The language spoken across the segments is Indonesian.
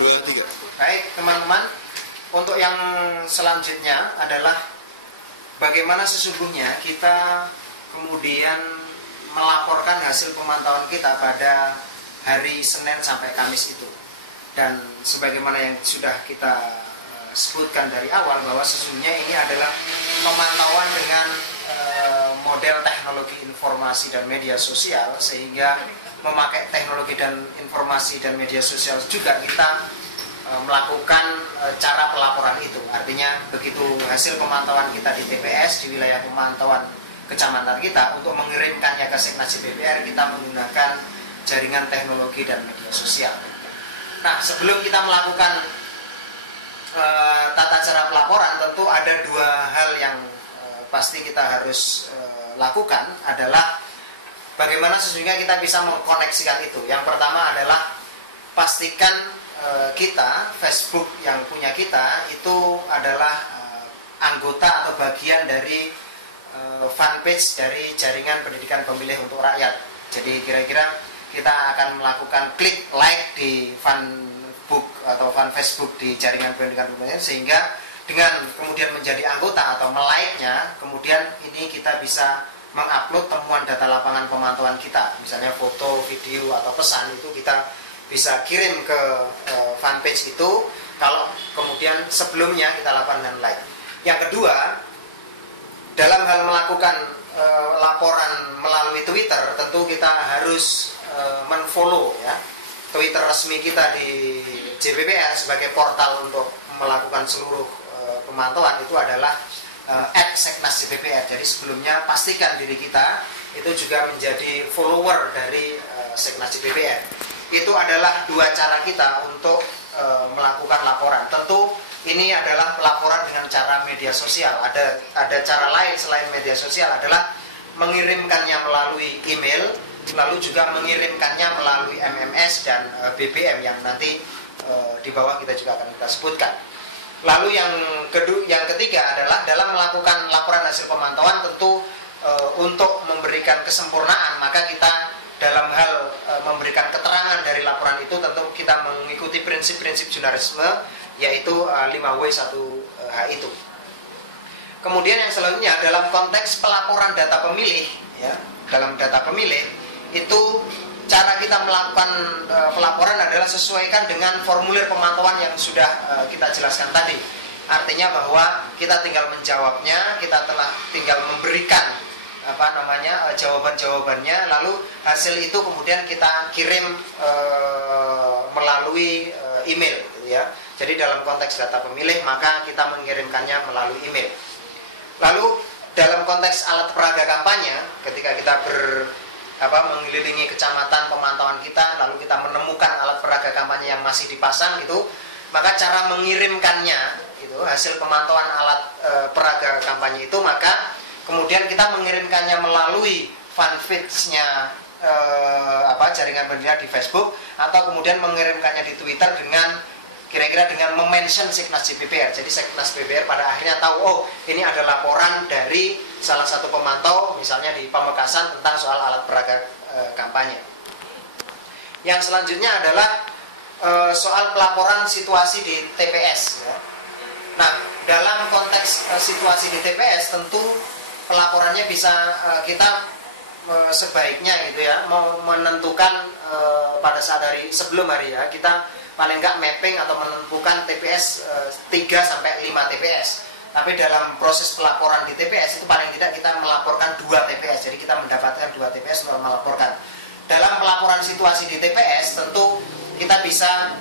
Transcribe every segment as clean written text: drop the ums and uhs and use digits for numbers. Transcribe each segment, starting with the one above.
2, 3. Baik teman-teman, untuk yang selanjutnya adalah bagaimana sesungguhnya kita kemudian melaporkan hasil pemantauan kita pada hari Senin sampai Kamis itu. Dan sebagaimana yang sudah kita sebutkan dari awal bahwa sesungguhnya ini adalah pemantauan dengan model teknologi informasi dan media sosial, sehingga memakai teknologi dan informasi dan media sosial juga kita melakukan cara pelaporan itu. Artinya begitu hasil pemantauan kita di TPS, di wilayah pemantauan kecamatan kita, untuk mengirimkannya ke Seknasi BPR kita menggunakan jaringan teknologi dan media sosial. Nah, sebelum kita melakukan tata cara pelaporan, tentu ada dua hal yang pasti kita harus lakukan, adalah bagaimana sesungguhnya kita bisa mengkoneksikan itu. Yang pertama adalah pastikan kita, Facebook yang punya kita itu adalah anggota atau bagian dari fanpage dari Jaringan Pendidikan Pemilih untuk Rakyat. Jadi kira-kira kita akan melakukan klik like di fanbook atau fan Facebook di Jaringan Pendidikan Pemilih, sehingga dengan kemudian menjadi anggota atau melike-nya, kemudian ini kita bisa mengupload temuan data lapangan pemantauan kita, misalnya foto, video atau pesan, itu kita bisa kirim ke fanpage itu kalau kemudian sebelumnya kita lakukan dengan like. Yang kedua, dalam hal melakukan laporan melalui Twitter, tentu kita harus menfollow ya Twitter resmi kita di JPPR sebagai portal untuk melakukan seluruh pemantauan. Itu adalah @seknas_jppr. Jadi sebelumnya pastikan diri kita itu juga menjadi follower dari Seknas JPPR. Itu adalah dua cara kita untuk melakukan laporan. Tentu ini adalah laporan dengan cara media sosial. Ada cara lain selain media sosial, adalah mengirimkannya melalui email, lalu juga mengirimkannya melalui MMS dan BBM yang nanti di bawah kita juga akan kita sebutkan. Lalu yang ketiga adalah dalam melakukan laporan hasil pemantauan, tentu untuk memberikan kesempurnaan, maka kita dalam hal memberikan keterangan dari laporan itu tentu kita mengikuti prinsip-prinsip jurnalisme, yaitu 5W 1H itu. Kemudian yang selanjutnya dalam konteks pelaporan data pemilih ya, dalam data pemilih itu cara kita melakukan pelaporan adalah sesuaikan dengan formulir pemantauan yang sudah kita jelaskan tadi. Artinya bahwa kita tinggal menjawabnya, kita tinggal memberikan jawaban-jawabannya, lalu hasil itu kemudian kita kirim melalui email gitu ya. Jadi dalam konteks data pemilih maka kita mengirimkannya melalui email. Lalu dalam konteks alat peraga kampanye, ketika kita mengelilingi kecamatan pemantauan kita, lalu kita menemukan alat peraga kampanye yang masih dipasang itu, maka cara mengirimkannya itu hasil pemantauan alat peraga kampanye itu, maka kemudian kita mengirimkannya melalui fanpage-nya Jaringan Pendidikan di Facebook, atau kemudian mengirimkannya di Twitter dengan kira-kira dengan memention Seknas JPPR. Jadi Seknas JPPR pada akhirnya tahu, oh ini ada laporan dari salah satu pemantau misalnya di Pamekasan tentang soal alat peraga kampanye. Yang selanjutnya adalah soal pelaporan situasi di TPS ya. Nah, dalam konteks situasi di TPS tentu pelaporannya bisa kita sebaiknya gitu ya, mau menentukan pada saat sebelum hari ya, kita paling nggak mapping atau menentukan TPS 3 sampai 5 TPS. Tapi dalam proses pelaporan di TPS itu paling tidak kita melaporkan 2 TPS. Jadi kita mendapatkan 2 TPS untuk melaporkan. Dalam pelaporan situasi di TPS tentu kita bisa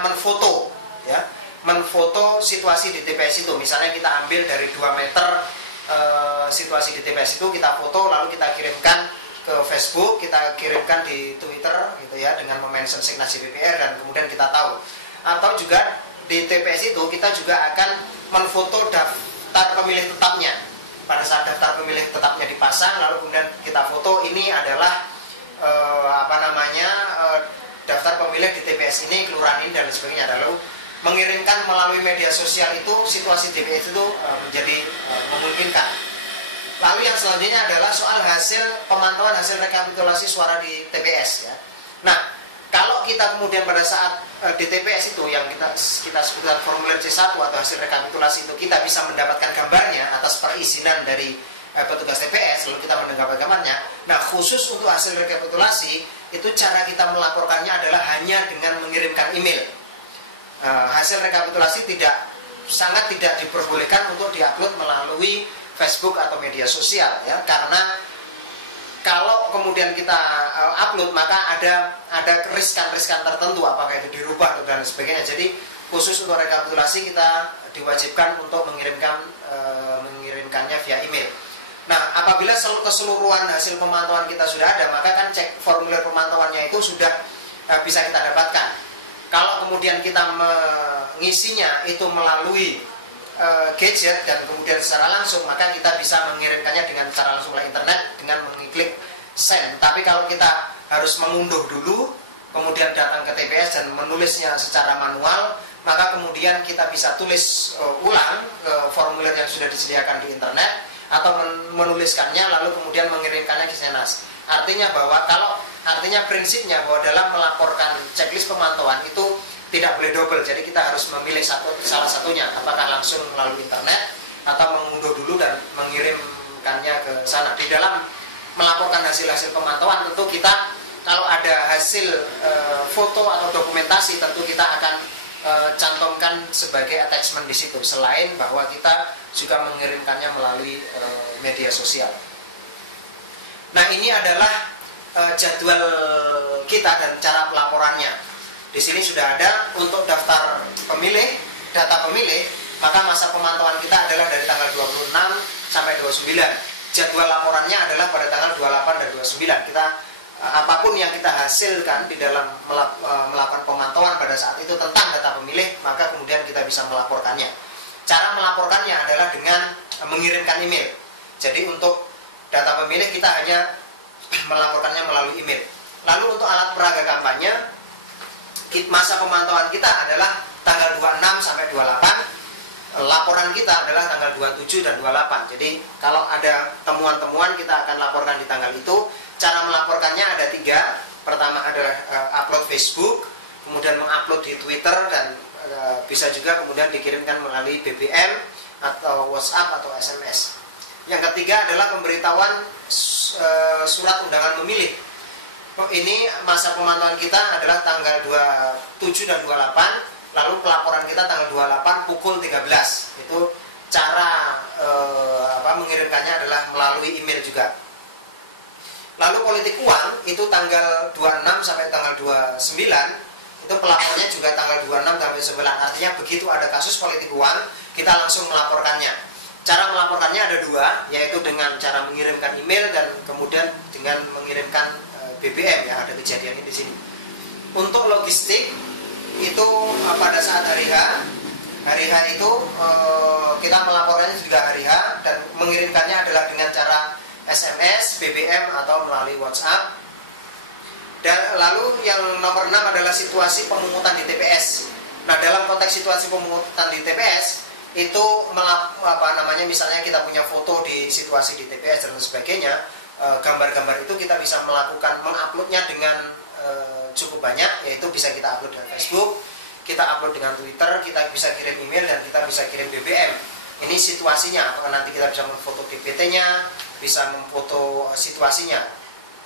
menfoto ya, menfoto situasi di TPS itu. Misalnya kita ambil dari 2 meter situasi di TPS itu, kita foto lalu kita kirimkan ke Facebook, kita kirimkan di Twitter gitu ya, dengan memention Seknas JPPR, dan kemudian kita tahu. Atau juga di TPS itu kita juga akan menfoto daftar pemilih tetapnya. Pada saat daftar pemilih tetapnya dipasang, lalu kemudian kita foto, ini adalah daftar pemilih di TPS ini, kelurahan ini, dan sebagainya. Lalu mengirimkan melalui media sosial itu, situasi TPS itu menjadi memungkinkan. Lalu yang selanjutnya adalah soal hasil pemantauan hasil rekapitulasi suara di TPS ya. Nah, kalau kita kemudian pada saat di TPS itu yang kita sebutkan formulir C1 atau hasil rekapitulasi itu kita bisa mendapatkan gambarnya atas perizinan dari petugas TPS, lalu kita mendengar gambarnya. Nah, khusus untuk hasil rekapitulasi itu cara kita melaporkannya adalah hanya dengan mengirimkan email. Hasil rekapitulasi sangat tidak diperbolehkan untuk diupload melalui Facebook atau media sosial, ya, karena kalau kemudian kita upload maka ada riskan tertentu, apakah itu dirubah dan sebagainya. Jadi khusus untuk rekapitulasi kita diwajibkan untuk mengirimkannya via email. Nah, apabila keseluruhan hasil pemantauan kita sudah ada, maka kan cek formulir pemantauannya itu sudah bisa kita dapatkan. Kalau kemudian kita mengisinya itu melalui gadget dan kemudian secara langsung, maka kita bisa mengirimkannya dengan cara langsung melalui internet dengan mengklik send. Tapi kalau kita harus mengunduh dulu, kemudian datang ke TPS dan menulisnya secara manual, maka kemudian kita bisa tulis ulang formulir yang sudah disediakan di internet atau menuliskannya lalu kemudian mengirimkannya ke Senas. Artinya prinsipnya bahwa dalam melaporkan checklist pemantauan itu tidak boleh double. Jadi kita harus memilih salah satunya, apakah langsung melalui internet atau mengunduh dulu dan mengirimkannya ke sana. Di dalam melaporkan hasil-hasil pemantauan tentu kita kalau ada hasil foto atau dokumentasi tentu kita akan cantumkan sebagai attachment di situ, selain bahwa kita juga mengirimkannya melalui media sosial. Nah, ini adalah jadwal kita dan cara pelaporannya. Di sini sudah ada untuk daftar pemilih, data pemilih, maka masa pemantauan kita adalah dari tanggal 26 sampai 29. Jadwal laporannya adalah pada tanggal 28 dan 29. Apapun yang kita hasilkan di dalam melakukan pemantauan pada saat itu tentang data pemilih, maka kemudian kita bisa melaporkannya. Cara melaporkannya adalah dengan mengirimkan email. Jadi untuk data pemilih kita hanya melaporkannya melalui email. Lalu untuk alat peraga kampanye, masa pemantauan kita adalah tanggal 26 sampai 28. Laporan kita adalah tanggal 27 dan 28. Jadi kalau ada temuan-temuan kita akan laporkan di tanggal itu. Cara melaporkannya ada 3. Pertama adalah upload Facebook, kemudian mengupload di Twitter, dan bisa juga kemudian dikirimkan melalui BBM atau WhatsApp atau SMS. Yang ketiga adalah pemberitahuan surat undangan memilih. Ini masa pemantauan kita adalah tanggal 27 dan 28, lalu pelaporan kita tanggal 28 pukul 13. Itu cara mengirimkannya adalah melalui email juga. Lalu politik uang itu tanggal 26 sampai tanggal 29, itu pelapornya juga tanggal 26 sampai 9. Artinya begitu ada kasus politik uang, kita langsung melaporkannya. Cara melaporkannya ada 2, yaitu dengan cara mengirimkan email dan kemudian dengan mengirimkan BBM, ya, ada kejadian di sini. Untuk logistik itu pada saat hari H itu kita melaporkannya juga hari H, dan mengirimkannya adalah dengan cara SMS, BBM atau melalui WhatsApp. Dan lalu yang nomor 6 adalah situasi pemungutan di TPS. Nah, dalam konteks situasi pemungutan di TPS itu misalnya kita punya foto di situasi di TPS dan sebagainya, gambar-gambar itu kita bisa menguploadnya dengan cukup banyak, yaitu bisa kita upload dengan Facebook, kita upload dengan Twitter, kita bisa kirim email, dan kita bisa kirim BBM. Ini situasinya, apakah nanti kita bisa memfoto DPT-nya, bisa memfoto situasinya,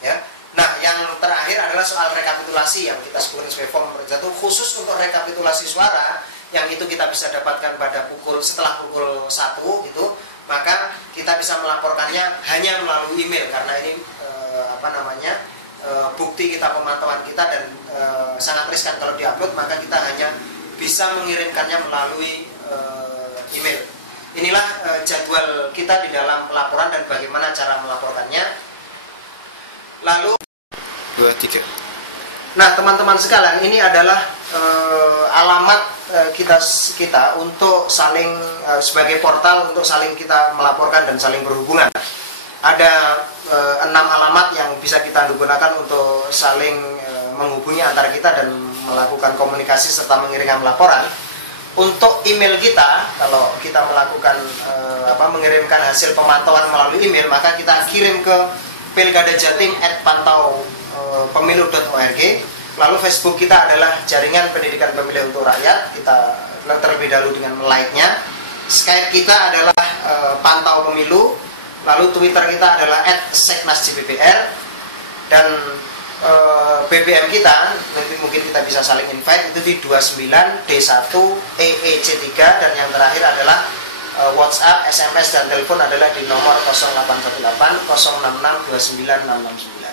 ya. Nah, yang terakhir adalah soal rekapitulasi yang kita sebutkan sebagai form jatuh khusus untuk rekapitulasi suara, yang itu kita bisa dapatkan pada setelah pukul 1 itu, maka kita bisa melaporkannya hanya melalui email, karena ini bukti kita pemantauan kita, dan sangat riskan kalau diupload, maka kita hanya bisa mengirimkannya melalui email. Inilah jadwal kita di dalam pelaporan dan bagaimana cara melaporkannya. Lalu 2, 3. Nah, teman-teman sekalian, ini adalah alamat kita untuk saling sebagai portal untuk saling kita melaporkan dan saling berhubungan. Ada 6 alamat yang bisa kita gunakan untuk saling menghubungi antara kita dan melakukan komunikasi serta mengirimkan laporan. Untuk email kita, kalau kita melakukan mengirimkan hasil pemantauan melalui email, maka kita kirim ke pilkadajatim@pantaupemilu.org, Lalu Facebook kita adalah Jaringan Pendidikan Pemilih untuk Rakyat. Kita terlebih dahulu dengan like-nya. Skype kita adalah Pantau Pemilu. Lalu Twitter kita adalah @seknasjppr. Dan BBM kita, nanti mungkin kita bisa saling invite, itu di 29D1EEC3. Dan yang terakhir adalah WhatsApp, SMS, dan telepon adalah di nomor 0818 066 29669.